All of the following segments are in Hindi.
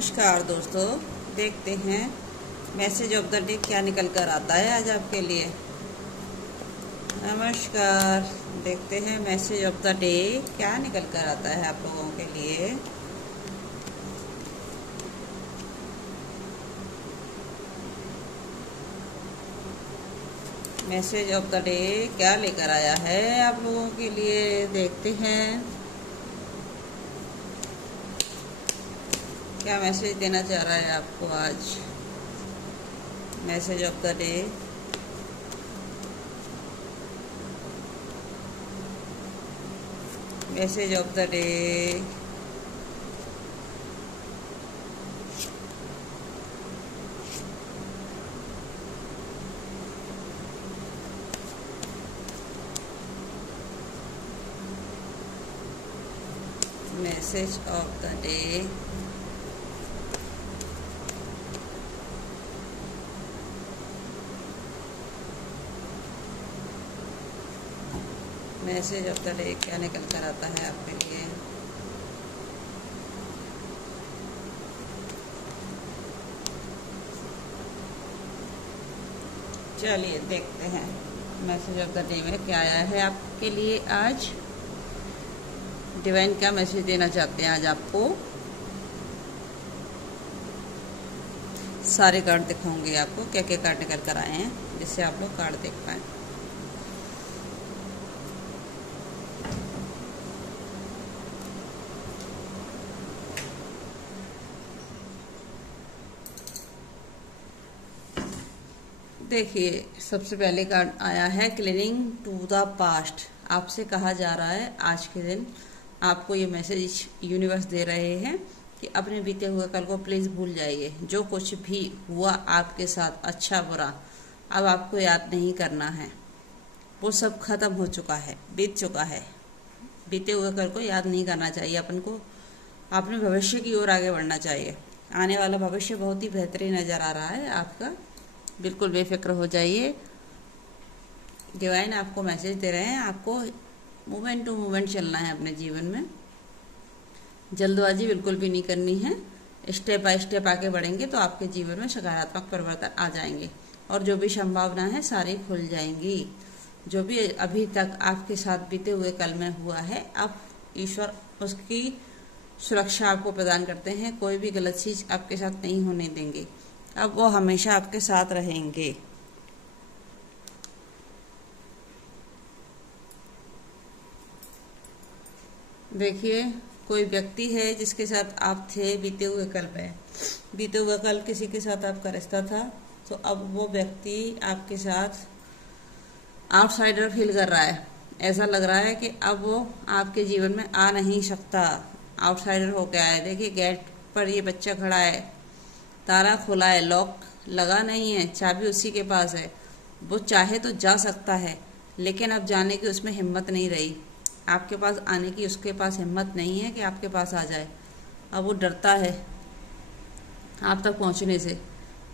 नमस्कार दोस्तों, देखते हैं मैसेज ऑफ द डे क्या निकल कर आता है आज आपके लिए। नमस्कार, देखते हैं मैसेज ऑफ द डे क्या निकल कर आता है आप लोगों के लिए। मैसेज ऑफ द डे क्या लेकर आया है आप लोगों के लिए, देखते हैं क्या मैसेज देना चाह रहा है आपको आज। Message of the day, message of the day, message of the day. Message of the day क्या निकल कर आता है आपके लिए। चलिए देखते हैं मैसेज ऑफ द डे में क्या आया है आपके लिए आज। डिवाइन क्या मैसेज देना चाहते हैं आज आपको। सारे कार्ड दिखाऊंगी आपको, क्या क्या कार्ड निकल कर आए हैं, जिससे आप लोग कार्ड देख पाए। देखिए, सबसे पहले कार्ड आया है क्लीनिंग टू द पास्ट। आपसे कहा जा रहा है आज के दिन आपको ये मैसेज यूनिवर्स दे रहे हैं कि अपने बीते हुए कल को प्लीज भूल जाइए। जो कुछ भी हुआ आपके साथ, अच्छा बुरा, अब आपको याद नहीं करना है। वो सब खत्म हो चुका है, बीत चुका है। बीते हुए कल को याद नहीं करना चाहिए अपन को, अपने भविष्य की ओर आगे बढ़ना चाहिए। आने वाला भविष्य बहुत ही बेहतरीन नजर आ रहा है आपका, बिल्कुल बेफिक्र हो जाइए। डिवाइन आपको मैसेज दे रहे हैं, आपको मोमेंट टू मोमेंट चलना है अपने जीवन में। जल्दबाजी बिल्कुल भी नहीं करनी है। स्टेप बाय स्टेप आगे बढ़ेंगे तो आपके जीवन में सकारात्मक परिवर्तन आ जाएंगे और जो भी संभावना है सारी खुल जाएंगी। जो भी अभी तक आपके साथ बीते हुए कल में हुआ है, अब ईश्वर उसकी सुरक्षा आपको प्रदान करते हैं। कोई भी गलत चीज आपके साथ नहीं होने देंगे, अब वो हमेशा आपके साथ रहेंगे। देखिए, कोई व्यक्ति है जिसके साथ आप थे बीते हुए कल में। बीते हुए कल किसी के साथ आपका रिश्ता था, तो अब वो व्यक्ति आपके साथ आउटसाइडर फील कर रहा है। ऐसा लग रहा है कि अब वो आपके जीवन में आ नहीं सकता, आउटसाइडर हो गया है। देखिए, गेट पर ये बच्चा खड़ा है, ताला खुला है, लॉक लगा नहीं है, चाबी उसी के पास है। वो चाहे तो जा सकता है, लेकिन अब जाने की उसमें हिम्मत नहीं रही। आपके पास आने की उसके पास हिम्मत नहीं है कि आपके पास आ जाए। अब वो डरता है आप तक पहुंचने से।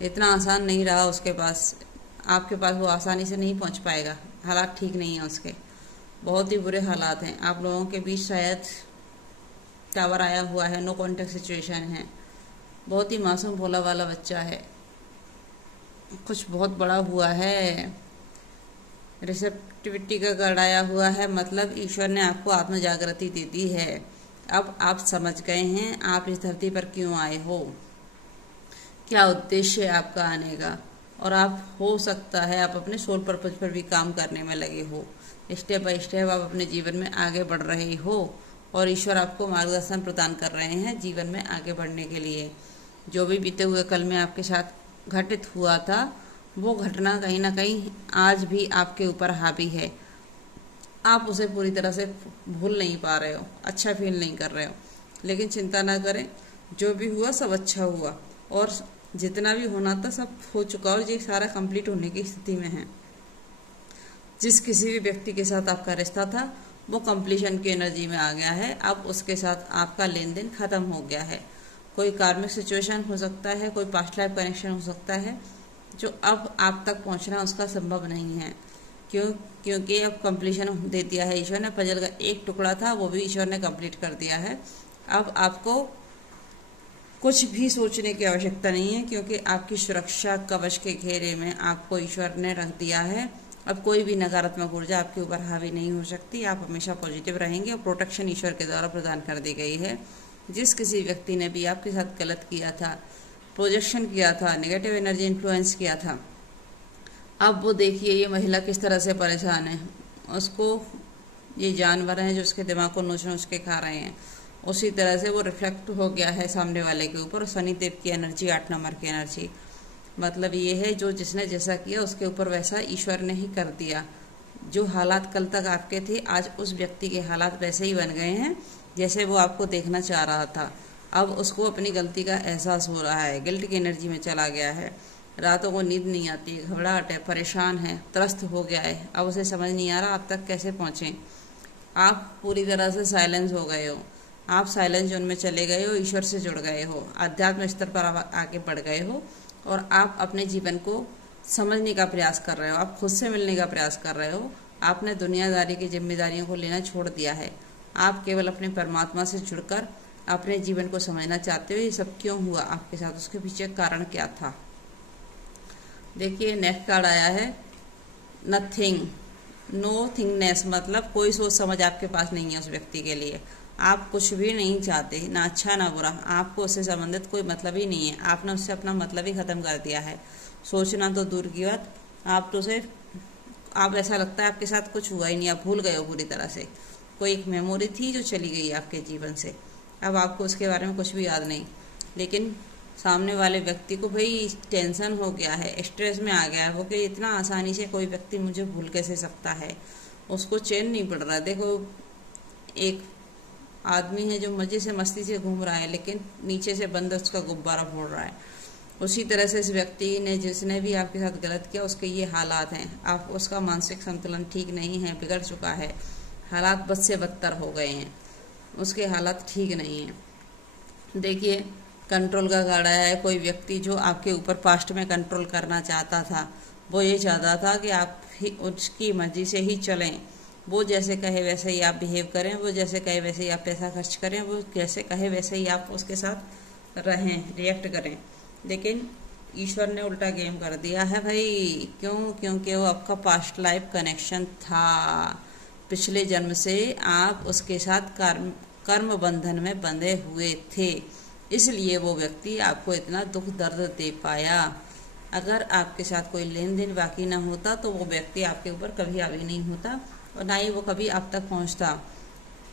इतना आसान नहीं रहा उसके पास, आपके पास वो आसानी से नहीं पहुंच पाएगा। हालात ठीक नहीं है उसके, बहुत ही बुरे हालात हैं। आप लोगों के बीच शायद टावर आया हुआ है, नो कॉन्टेक्ट सिचुएशन है। बहुत ही मासूम भोला वाला बच्चा है, कुछ बहुत बड़ा हुआ है। रिसेप्टिविटी का कार्ड आया हुआ है, मतलब ईश्वर ने आपको आत्म जागृति दे दी है। अब आप समझ गए हैं आप इस धरती पर क्यों आए हो, क्या उद्देश्य है आपका आने का। और आप हो सकता है आप अपने सोल पर्पज पर भी काम करने में लगे हो। स्टेप बाय स्टेप आप अपने जीवन में आगे बढ़ रहे हो और ईश्वर आपको मार्गदर्शन प्रदान कर रहे हैं जीवन में आगे बढ़ने के लिए। जो भी बीते हुए कल में आपके साथ घटित हुआ था, वो घटना कहीं ना कहीं आज भी आपके ऊपर हावी है। आप उसे पूरी तरह से भूल नहीं पा रहे हो, अच्छा फील नहीं कर रहे हो। लेकिन चिंता ना करें, जो भी हुआ सब अच्छा हुआ और जितना भी होना था सब हो चुका और ये सारा कंप्लीट होने की स्थिति में है। जिस किसी भी व्यक्ति के साथ आपका रिश्ता था वो कंप्लीशन की एनर्जी में आ गया है। अब उसके साथ आपका लेन देन खत्म हो गया है। कोई कार्मिक सिचुएशन हो सकता है, कोई पास्ट लाइफ कनेक्शन हो सकता है, जो अब आप तक पहुंचना उसका संभव नहीं है। क्योंकि अब कंप्लीशन दे दिया है ईश्वर ने। पजल का एक टुकड़ा था, वो भी ईश्वर ने कंप्लीट कर दिया है। अब आपको कुछ भी सोचने की आवश्यकता नहीं है, क्योंकि आपकी सुरक्षा कवच के घेरे में आपको ईश्वर ने रख दिया है। अब कोई भी नकारात्मक ऊर्जा आपके ऊपर हावी नहीं हो सकती। आप हमेशा पॉजिटिव रहेंगे और प्रोटेक्शन ईश्वर के द्वारा प्रदान कर दी गई है। जिस किसी व्यक्ति ने भी आपके साथ गलत किया था, प्रोजेक्शन किया था, नेगेटिव एनर्जी इन्फ्लुएंस किया था, अब वो देखिए ये महिला किस तरह से परेशान है। उसको ये जानवर हैं जो उसके दिमाग को नोच नोच के खा रहे हैं, उसी तरह से वो रिफ्लेक्ट हो गया है सामने वाले के ऊपर। शनिदेव की एनर्जी, 8 नंबर की एनर्जी, मतलब ये है जो जिसने जैसा किया उसके ऊपर वैसा ईश्वर ने ही कर दिया। जो हालात कल तक आपके थे, आज उस व्यक्ति के हालात वैसे ही बन गए हैं जैसे वो आपको देखना चाह रहा था। अब उसको अपनी गलती का एहसास हो रहा है, गिल्ट की एनर्जी में चला गया है। रातों को नींद नहीं आती, घबराहट है, परेशान है, त्रस्त हो गया है। अब उसे समझ नहीं आ रहा आप तक कैसे पहुंचे। आप पूरी तरह से साइलेंस हो गए हो, आप साइलेंस जोन में चले गए हो, ईश्वर से जुड़ गए हो, आध्यात्म स्तर पर आगे बढ़ गए हो और आप अपने जीवन को समझने का प्रयास कर रहे हो, आप खुद से मिलने का प्रयास कर रहे हो। आपने दुनियादारी की जिम्मेदारियों को लेना छोड़ दिया है। आप केवल अपने परमात्मा से जुड़कर अपने जीवन को समझना चाहते हो। ये सब क्यों हुआ आपके साथ, उसके पीछे कारण क्या था। देखिए नेक्स्ट कार्ड आया है नथिंग, नो थिंगनेस, मतलब कोई सोच समझ आपके पास नहीं है उस व्यक्ति के लिए। आप कुछ भी नहीं चाहते, ना अच्छा ना बुरा, आपको उससे संबंधित कोई मतलब ही नहीं है। आपने उससे अपना मतलब ही खत्म कर दिया है। सोचना तो दूर की बात, आप तो उसे, आप ऐसा लगता है आपके साथ कुछ हुआ ही नहीं, आप भूल गए हो पूरी तरह से। कोई एक मेमोरी थी जो चली गई आपके जीवन से, अब आपको उसके बारे में कुछ भी याद नहीं। लेकिन सामने वाले व्यक्ति को भाई टेंशन हो गया है, स्ट्रेस में आ गया है वो कि इतना आसानी से कोई व्यक्ति मुझे भूल कैसे सकता है। उसको चैन नहीं पड़ रहा। देखो एक आदमी है जो मजे से मस्ती से घूम रहा है, लेकिन नीचे से बंद उसका गुब्बारा फोड़ रहा है। उसी तरह से इस व्यक्ति ने, जिसने भी आपके साथ गलत किया, उसके ये हालात हैं। आप उसका मानसिक संतुलन ठीक नहीं है, बिगड़ चुका है, हालात बद से बदतर हो गए हैं, उसके हालात ठीक नहीं हैं। देखिए कंट्रोल का कार्ड आया है। कोई व्यक्ति जो आपके ऊपर पास्ट में कंट्रोल करना चाहता था, वो ये चाहता था कि आप ही उसकी मर्जी से ही चलें, वो जैसे कहे वैसे ही आप बिहेव करें, वो जैसे कहे वैसे ही आप पैसा खर्च करें, वो जैसे कहे वैसे ही आप उसके साथ रहें, रिएक्ट करें। लेकिन ईश्वर ने उल्टा गेम कर दिया है भाई। क्यों? क्योंकि वो आपका पास्ट लाइफ कनेक्शन था। पिछले जन्म से आप उसके साथ कर्म बंधन में बंधे हुए थे, इसलिए वो व्यक्ति आपको इतना दुख दर्द दे पाया। अगर आपके साथ कोई लेन देन बाकी ना होता तो वो व्यक्ति आपके ऊपर कभी हावी नहीं होता और ना ही वो कभी आप तक पहुंचता।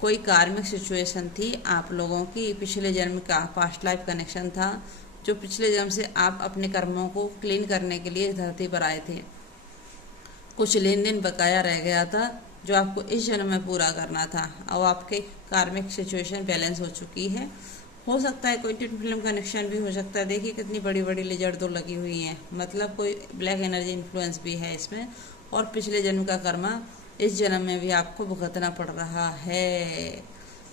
कोई कार्मिक सिचुएशन थी आप लोगों की, पिछले जन्म का पास्ट लाइफ कनेक्शन था, जो पिछले जन्म से आप अपने कर्मों को क्लीन करने के लिए धरती पर आए थे। कुछ लेन देन बकाया रह गया था जो आपको इस जन्म में पूरा करना था। अब आपके कार्मिक सिचुएशन बैलेंस हो चुकी है। हो सकता है कोई ट्विन फिल्म कनेक्शन भी हो सकता है। देखिए कितनी बड़ी बड़ी लेजर दो लगी हुई हैं, मतलब कोई ब्लैक एनर्जी इन्फ्लुएंस भी है इसमें। और पिछले जन्म का कर्मा इस जन्म में भी आपको भुगतना पड़ रहा है,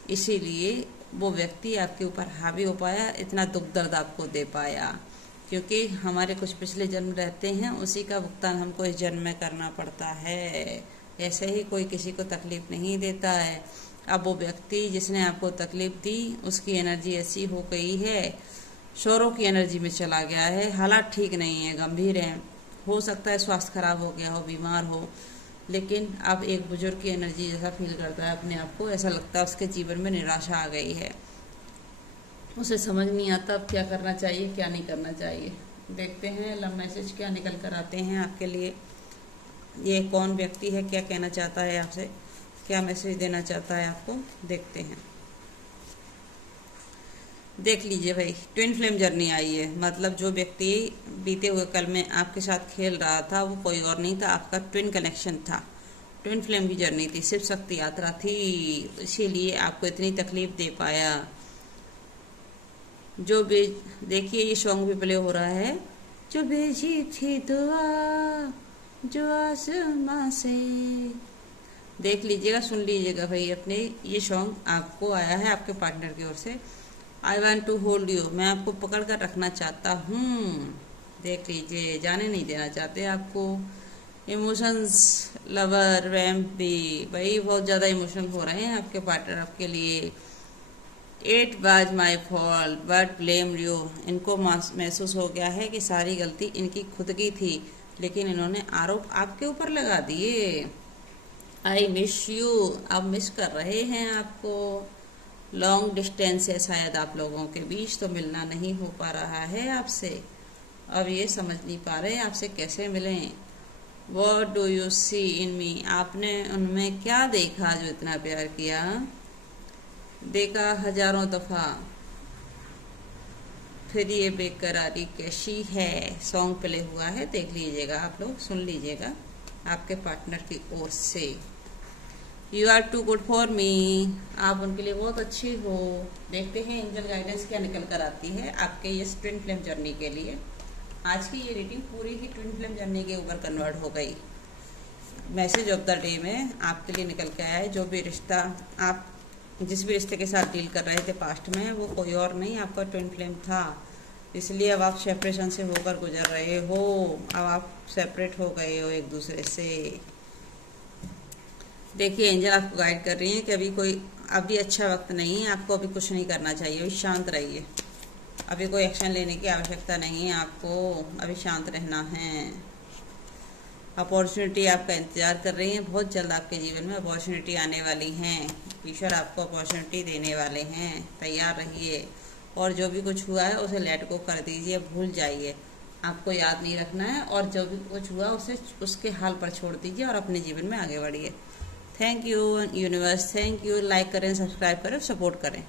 इसीलिए वो व्यक्ति आपके ऊपर हावी हो पाया, इतना दुख दर्द आपको दे पाया। क्योंकि हमारे कुछ पिछले जन्म रहते हैं, उसी का भुगतान हमको इस जन्म में करना पड़ता है। ऐसे ही कोई किसी को तकलीफ नहीं देता है। अब वो व्यक्ति जिसने आपको तकलीफ दी, उसकी एनर्जी ऐसी हो गई है, शोरों की एनर्जी में चला गया है, हालात ठीक नहीं है, गंभीर हैं। हो सकता है स्वास्थ्य खराब हो गया हो, बीमार हो, लेकिन अब एक बुजुर्ग की एनर्जी जैसा फील करता है अपने आप को। ऐसा लगता है उसके जीवन में निराशा आ गई है, उसे समझ नहीं आता अब क्या करना चाहिए क्या नहीं करना चाहिए। देखते हैं लव मैसेज क्या निकल कर आते हैं आपके लिए। ये कौन व्यक्ति है, क्या कहना चाहता है आपसे, क्या मैसेज देना चाहता है आपको, देखते हैं। देख लीजिए भाई, ट्विन फ्लेम जर्नी आई है। मतलब जो व्यक्ति बीते हुए कल में आपके साथ खेल रहा था वो कोई और नहीं था, आपका ट्विन कनेक्शन था। ट्विन फ्लेम की जर्नी थी, शिव शक्ति यात्रा थी, इसीलिए आपको इतनी तकलीफ दे पाया। जो भी देखिए ये सॉन्ग भी प्ले हो रहा है, जो भेजी थी दुआ जो आसमां से। देख लीजिएगा, सुन लीजिएगा भाई अपने, ये सॉन्ग आपको आया है आपके पार्टनर की ओर से। I want to hold you, मैं आपको पकड़ कर रखना चाहता हूँ। देख लीजिए, जाने नहीं देना चाहते आपको। इमोशंस लवर वैम्प भी भाई बहुत ज़्यादा इमोशनल हो रहे हैं आपके पार्टनर आपके लिए। It was my fault but blame you. इनको महसूस हो गया है कि सारी गलती इनकी खुद की थी, लेकिन इन्होंने आरोप आपके ऊपर लगा दिए। आई मिस यू, अब मिस कर रहे हैं आपको। लॉन्ग डिस्टेंस है शायद आप लोगों के बीच, तो मिलना नहीं हो पा रहा है आपसे। अब ये समझ नहीं पा रहे आपसे कैसे मिलें। What do you see in me? आपने उनमें क्या देखा जो इतना प्यार किया? देखा हजारों दफा, फिर ये बेकरारी कैसी है। सॉन्ग प्ले हुआ है, देख लीजिएगा, आप लोग सुन लीजिएगा आपके पार्टनर की ओर से। You are too good for me, आप उनके लिए बहुत अच्छी हो। देखते हैं एंजल गाइडेंस क्या निकल कर आती है आपके ये ट्विन फ्लेम जर्नी के लिए। आज की ये रीडिंग पूरी ही ट्विन फ्लेम जर्नी के ऊपर कन्वर्ट हो गई। मैसेज ऑफ द डे में आपके लिए निकल के आया है, जो भी रिश्ता आप जिस भी रिश्ते के साथ डील कर रहे थे पास्ट में, वो कोई और नहीं आपका ट्विन फ्लेम था। इसलिए अब आप सेपरेशन से होकर गुजर रहे हो, अब आप सेपरेट हो गए हो एक दूसरे से। देखिए एंजल आपको गाइड कर रही है कि अभी अच्छा वक्त नहीं है, आपको अभी कुछ नहीं करना चाहिए, अभी शांत रहिए। अभी कोई एक्शन लेने की आवश्यकता नहीं है आपको, अभी शांत रहना है। अपॉर्चुनिटी आपका इंतजार कर रही है, बहुत जल्द आपके जीवन में अपॉर्चुनिटी आने वाली हैं। ईश्वर आपको अपॉर्चुनिटी देने वाले हैं, तैयार रहिए। और जो भी कुछ हुआ है उसे लेट गो कर दीजिए, भूल जाइए, आपको याद नहीं रखना है। और जो भी कुछ हुआ उसे उसके हाल पर छोड़ दीजिए और अपने जीवन में आगे बढ़िए। Thank you universe, thank you. Like करें, सब्सक्राइब करें, सपोर्ट करें।